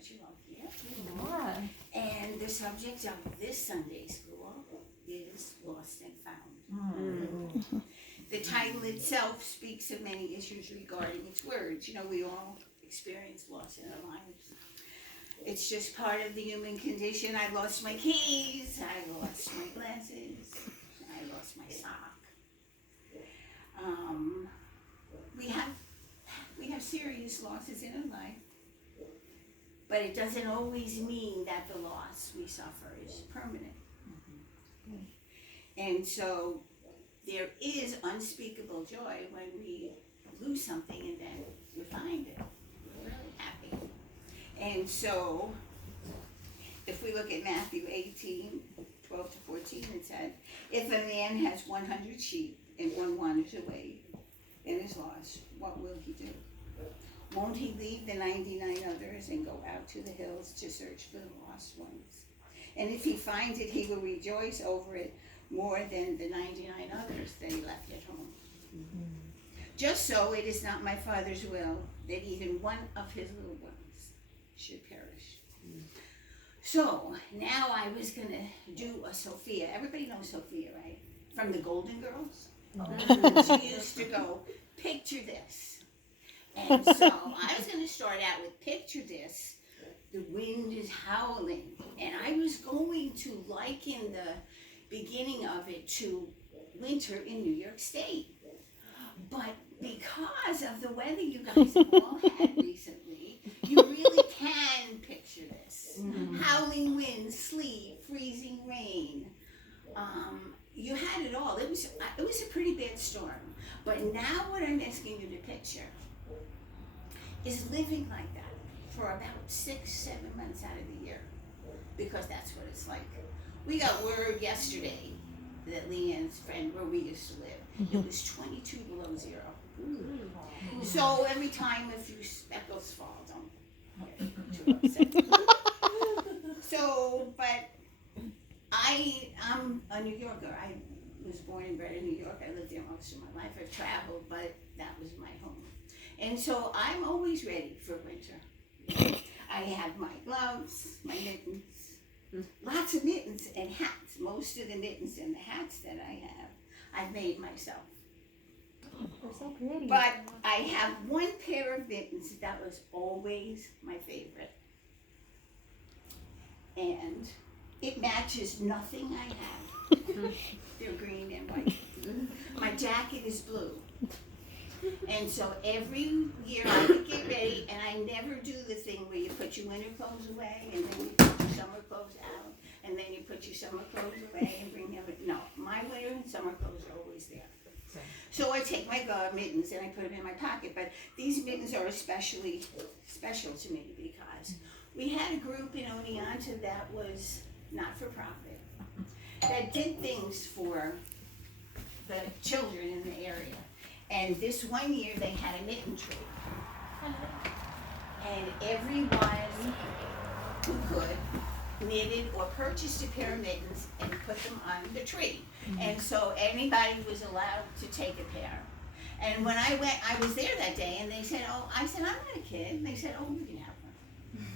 Ethiopia. Yeah. And the subject of this Sunday school is Lost and Found. The title itself speaks of many issues regarding its words. You know, we all experience loss in our lives. It's just part of the human condition. I lost my keys, I lost my glasses, I lost my sock. We have serious losses in our life, but it doesn't always mean that the loss we suffer is permanent. And so there is unspeakable joy when we lose something and then we find it. We're really happy. And so if we look at Matthew 18:12-14, it said, if a man has 100 sheep and one wanders away and is lost, what will he do? Won't he leave the 99 others and go out to the hills to search for the lost ones? And if he finds it, he will rejoice over it more than the 99 others that he left at home. Just so it is not my Father's will that even one of his little ones should perish. So now I was going to do a Sophia. Everybody knows Sophia, right? From the Golden Girls. She used to go, picture this. And so I was going to start out with picture this. The wind is howling. And I was going to liken the beginning of it to winter in New York State. But because of the weather you guys have all had recently, you really can picture this. Howling wind, sleet, freezing rain. You had it all. It was a pretty bad storm. But now what I'm asking you to picture is living like that for about 6-7 months out of the year. Because that's what it's like. We got word yesterday that Leanne's friend, where we used to live, it was 22 below zero. So every time a few speckles fall, don't get too upset. So, but I'm a New Yorker. I was born and bred in New York. I lived there most of my life. I've traveled, but that was my home. And so I'm always ready for winter. I have my gloves, my mittens, lots of mittens and hats. Most of the mittens and the hats that I have, I've made myself. They're so pretty. But I have one pair of mittens that was always my favorite. And it matches nothing I have. They're green and white. My jacket is blue. And so every year I would get ready, and I never do the thing where you put your winter clothes away, and then you put your summer clothes out, and then you put your summer clothes away and bring them. No, my winter and summer clothes are always there. So I take my mittens and I put them in my pocket, but these mittens are especially special to me because we had a group in Oneonta that was not for profit, that did things for the children in the area. And this one year they had a mitten tree. And everyone who could knitted or purchased a pair of mittens and put them on the tree. And so anybody was allowed to take a pair. And when I went, I was there that day, and they said, I said, I'm not a kid. And they said, you can have one.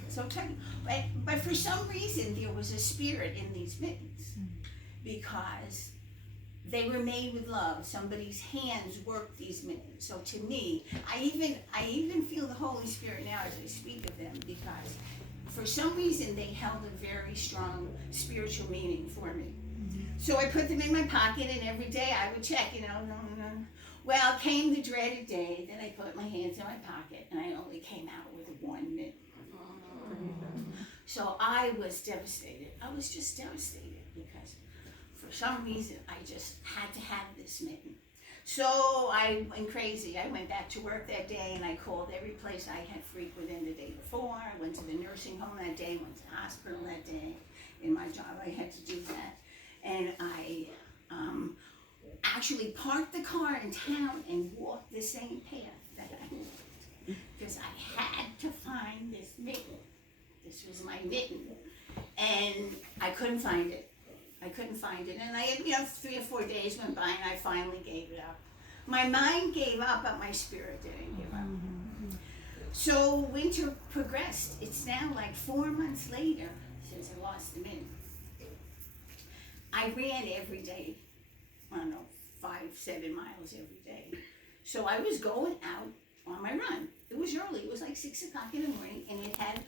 So, but for some reason, there was a spirit in these mittens because they were made with love. Somebody's hands worked these mittens. So to me, I even feel the Holy Spirit now as I speak of them because for some reason they held a very strong spiritual meaning for me. So I put them in my pocket, and every day I would check, no. Well, came the dreaded day that I put my hands in my pocket, and I only came out with one mitten. So I was devastated. I was just devastated because for some reason I just had to have this mitten. So I went crazy. I went back to work that day, and I called every place I had frequented the day before. I went to the nursing home that day, went to the hospital that day. In my job, I had to do that. And I actually parked the car in town and walked the same path that I walked because I had to find this mitten. This was my mitten. And I couldn't find it. And I, 3 or 4 days went by, and I finally gave it up. My mind gave up, but my spirit didn't give up. So winter progressed. It's now like 4 months later since I lost the Mitten. I ran every day, I don't know, 5-7 miles every day. So I was going out on my run. It was early, it was like 6 o'clock in the morning, and it had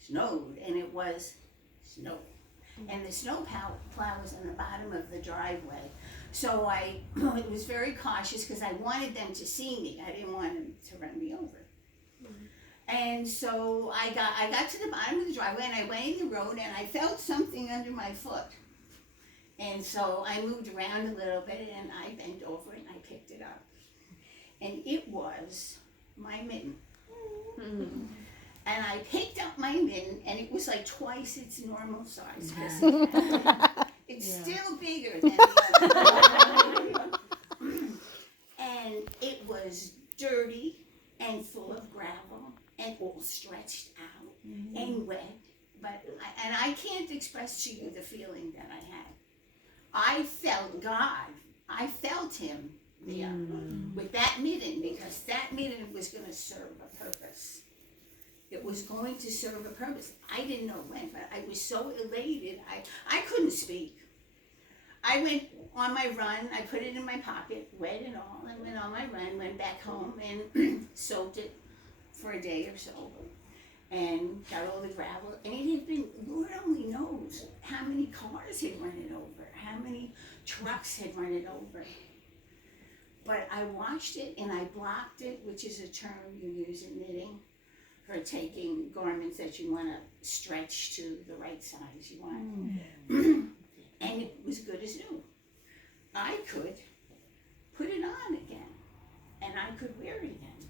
snowed, and it was snow. And the snow plow was on the bottom of the driveway. So I was very cautious because I wanted them to see me. I didn't want them to run me over. And so I got to the bottom of the driveway, and I went in the road, and I felt something under my foot. And so I moved around a little bit, and I bent over and I picked it up. And it was my Mitten. And I picked up my Mitten, and it was like twice its normal size. It's still bigger than the other. And it was dirty and full of gravel and all stretched out and wet. And I can't express to you the feeling that I had. I felt God. I felt Him there with that Mitten, because that Mitten was going to serve a purpose. It was going to serve a purpose. I didn't know when, but I was so elated. I couldn't speak. I went on my run. I put it in my pocket, wet and all. I went on my run, went back home, and soaked it for a day or so, and got all the gravel. And it had been, Lord only knows how many cars had run it over, how many trucks had run it over. But I washed it and I blocked it, which is a term you use in knitting for taking garments that you want to stretch to the right size you want. And it was good as new. I could put it on again, and I could wear it again,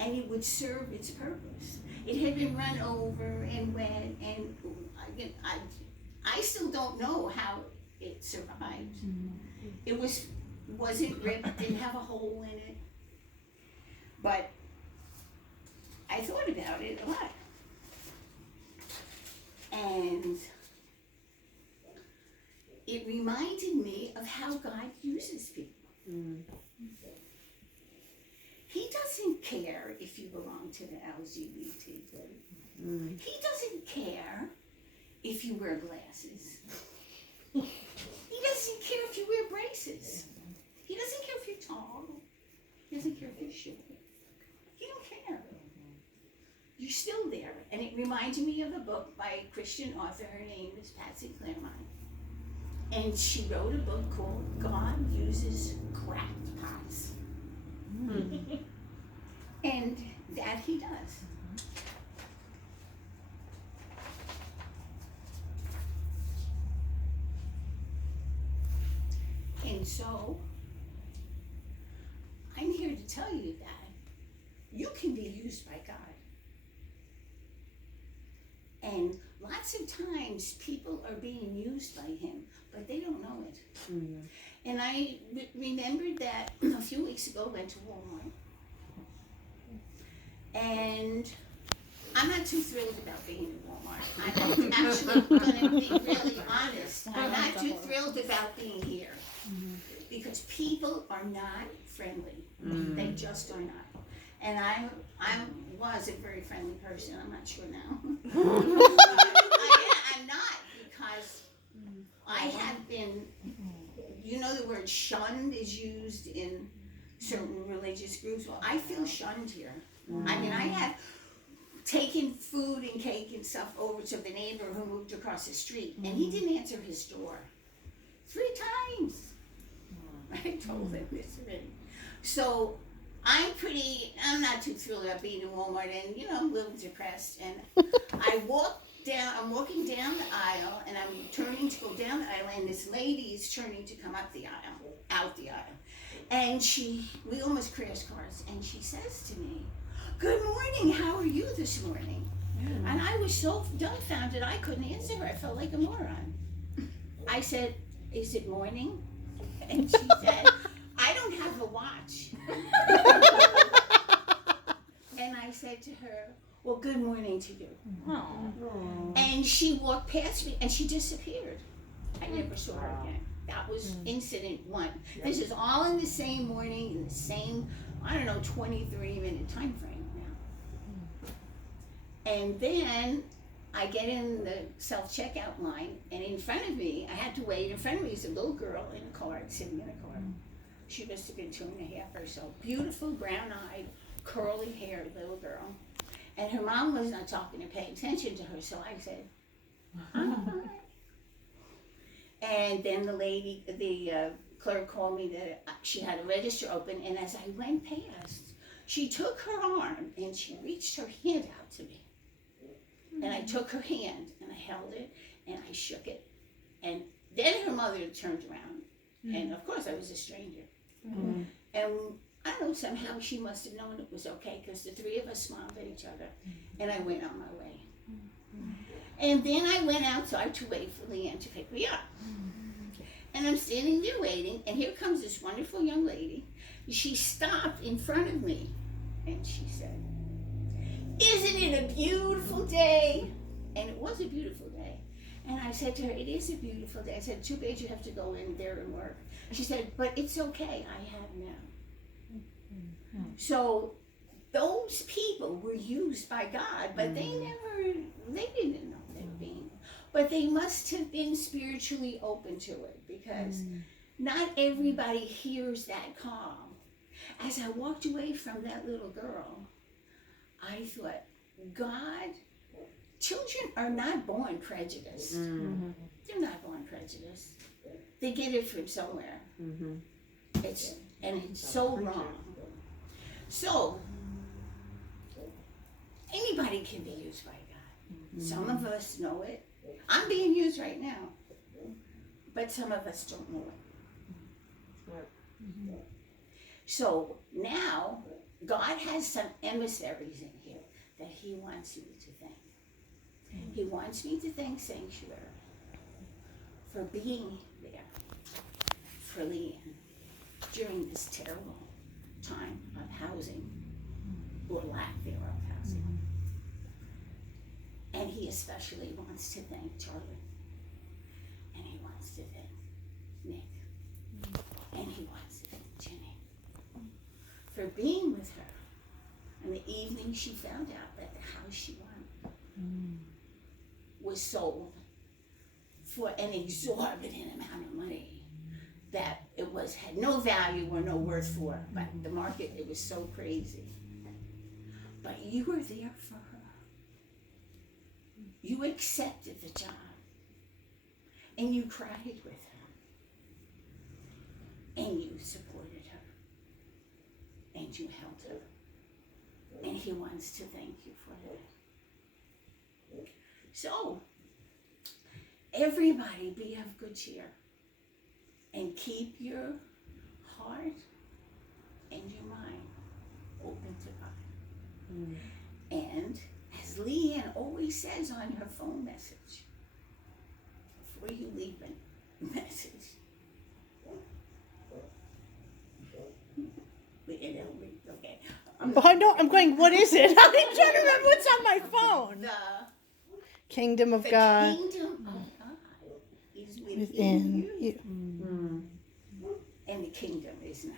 and it would serve its purpose. It had been run over and wet, and I still don't know how it survived. It wasn't ripped, didn't have a hole in it, but I thought about it a lot. And it reminded me of how God uses people. He doesn't care if you belong to the LGBT group. He doesn't care if you wear glasses. He doesn't care if you wear braces. He doesn't care if you're tall. He doesn't care if you're short. He don't care. You're still there. And it reminded me of a book by a Christian author. Her name is Patsy Claremont. And she wrote a book called God Uses Cracked Pots. And that He does. And so, I'm here to tell you that you can be used by God. And lots of times people are being used by Him, but they don't know it. And I remembered that a few weeks ago, went to Walmart. And I'm not too thrilled about being in Walmart. I'm actually going to be really honest. I'm not too thrilled about being here. Because people are not friendly. They just are not. And I was a very friendly person. I'm not sure now. I'm not, because I have been, you know, the word shunned is used in certain religious groups. Well, I feel shunned here. I mean, I have taken food and cake and stuff over to the neighbor who moved across the street, and he didn't answer his door 3 times. I told him this already. So I'm not too thrilled about being in Walmart, and I'm a little depressed. And I'm walking down the aisle, and I'm turning to go down the aisle, and this lady is turning to come up the aisle, out the aisle. And we almost crashed cars, and she says to me, "Good morning, how are you this morning?" And I was so dumbfounded I couldn't answer her. I felt like a moron. I said, "Is it morning?" And she said, "I don't have a watch." And I said to her, "Well, good morning to you." And she walked past me and she disappeared. I never saw her again. That was incident 1. This is all in the same morning, in the same, 23-minute time frame now. And then I get in the self-checkout line, and in front of me, I had to wait. In front of me is a little girl in a car, sitting in a car. She must have been 2.5 or so. Beautiful, brown-eyed, curly-haired little girl. And her mom was not talking or paying attention to her, so I said, "Hi." And then the clerk called me that she had a register open, and as I went past, she took her arm and she reached her hand out to me. And I took her hand and I held it and I shook it. And then her mother turned around, and of course I was a stranger. And I don't know, somehow she must have known it was okay, because the three of us smiled at each other, and I went on my way. And then I went outside to wait for Leanne to pick me up. And I'm standing there waiting, and here comes this wonderful young lady. She stopped in front of me, and she said, "Isn't it a beautiful day?" And it was a beautiful day. And I said to her, "It is a beautiful day." I said, "Too bad you have to go in there and work." She said, "But it's okay, I have now." So those people were used by God, but they didn't know they were being, but they must have been spiritually open to it, because not everybody hears that call. As I walked away from that little girl, I thought, God, children are not born prejudiced. They're not born prejudiced. They get it from somewhere. It's so wrong. So anybody can be used by God. Some of us know it. I'm being used right now, but some of us don't know it. So now God has some emissaries in here that He wants me to thank. He wants me to thank Sanctuary for being there for Leanne during this terrible time of housing, or lack thereof housing. And He especially wants to thank Charlie, and He wants to thank Nick, and He wants to thank Jenny for being with her on the evening she found out that the house she wanted was sold for an exorbitant amount of money that had no value or no worth for, but the market, it was so crazy. But you were there for her. You accepted the job, and you cried with her, and you supported her, and you held her, and He wants to thank you for that. So everybody be of good cheer, and keep your heart and your mind open to God. And as Leanne always says on her phone message, before you leave a message, okay. Oh, no, I'm going, what is it? I'm trying to remember what's on my phone. The Kingdom of God kingdom of God is within within you. you. And the kingdom is now.